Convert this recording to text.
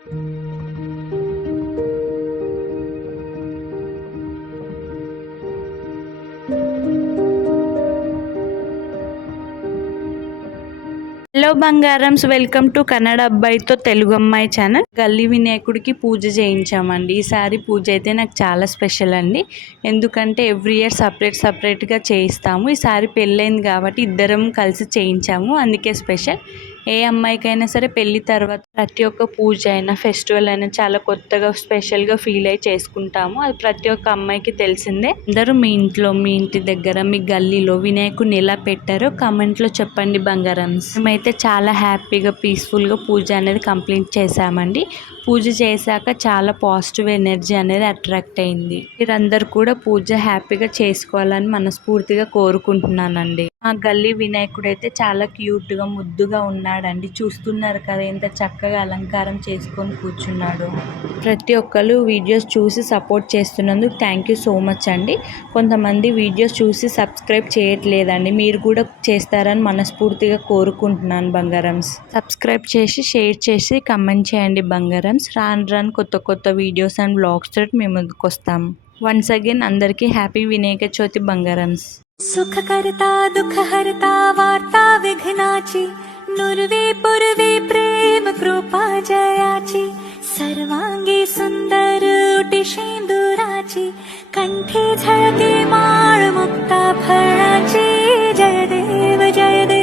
Hello బంగారమ్స్, welcome to Kannada అబ్బాయితో తెలుగు అమ్మాయి channel. గల్లీ వినాయకుడికి పూజ చేయించామండి. ఈసారి పూజ అయితే నాకు చాలా స్పెషల్ అండి. ఎందుకంటే ఎవ్రీ ఇయర్ సపరేట్గా చేయిస్తాము. ఈసారి పెళ్ళైంది కాబట్టి ఇద్దరం కలిసి చేయించాము, అందుకే స్పెషల్. ఏ అమ్మాయికైనా సరే పెళ్లి తర్వాత ప్రతి ఒక్క పూజ అయినా ఫెస్టివల్ అయినా చాలా కొత్తగా స్పెషల్గా ఫీల్ అయ్యి చేసుకుంటాము. అది ప్రతి ఒక్క అమ్మాయికి తెలిసిందే. అందరూ మీ ఇంట్లో, మీ ఇంటి దగ్గర, మీ గల్లీలో వినాయకుడిని ఎలా పెట్టారో కామెంట్లో చెప్పండి బంగారమ్స్. మేమైతే చాలా హ్యాపీగా పీస్ఫుల్గా పూజ అనేది కంప్లీట్ చేసామండి. పూజ చేశాక చాలా పాజిటివ్ ఎనర్జీ అనేది అట్రాక్ట్ అయింది. మీరందరూ కూడా పూజ హ్యాపీగా చేసుకోవాలని మనస్ఫూర్తిగా కోరుకుంటున్నానండి. ఆ గల్లీ వినాయకుడు అయితే చాలా క్యూట్గా ముద్దుగా ఉన్నాడండి. చూస్తున్నారు కదా ఎంత చక్కగా అలంకారం చేసుకొని కూర్చున్నాడు. ప్రతి ఒక్కరు వీడియోస్ చూసి సపోర్ట్ చేస్తున్నందుకు థ్యాంక్ యూ సో మచ్ అండి. కొంతమంది వీడియోస్ చూసి సబ్స్క్రైబ్ చేయట్లేదండి, మీరు కూడా చేస్తారని మనస్ఫూర్తిగా కోరుకుంటున్నాను బంగారమ్స్. సబ్స్క్రైబ్ చేసి షేర్ చేసి కమెంట్ చేయండి బంగారమ్స్. రాను కొత్త వీడియోస్ అండ్ బ్లాగ్స్ తోటి మేము ముందుకు వస్తాం. వన్స్ అగైన్ అందరికీ హ్యాపీ వినాయక చవితి బంగారమ్స్. सुखकर्ता दुःखहर्ता वार्ता विघ्नाची, नुर्वे पूर्वे प्रेम कृपा जयाची, सर्वांगी सुंदर उटी शेंदुराची, कंठी झळके माळ मुक्ता फळाची, जय देव जय देव.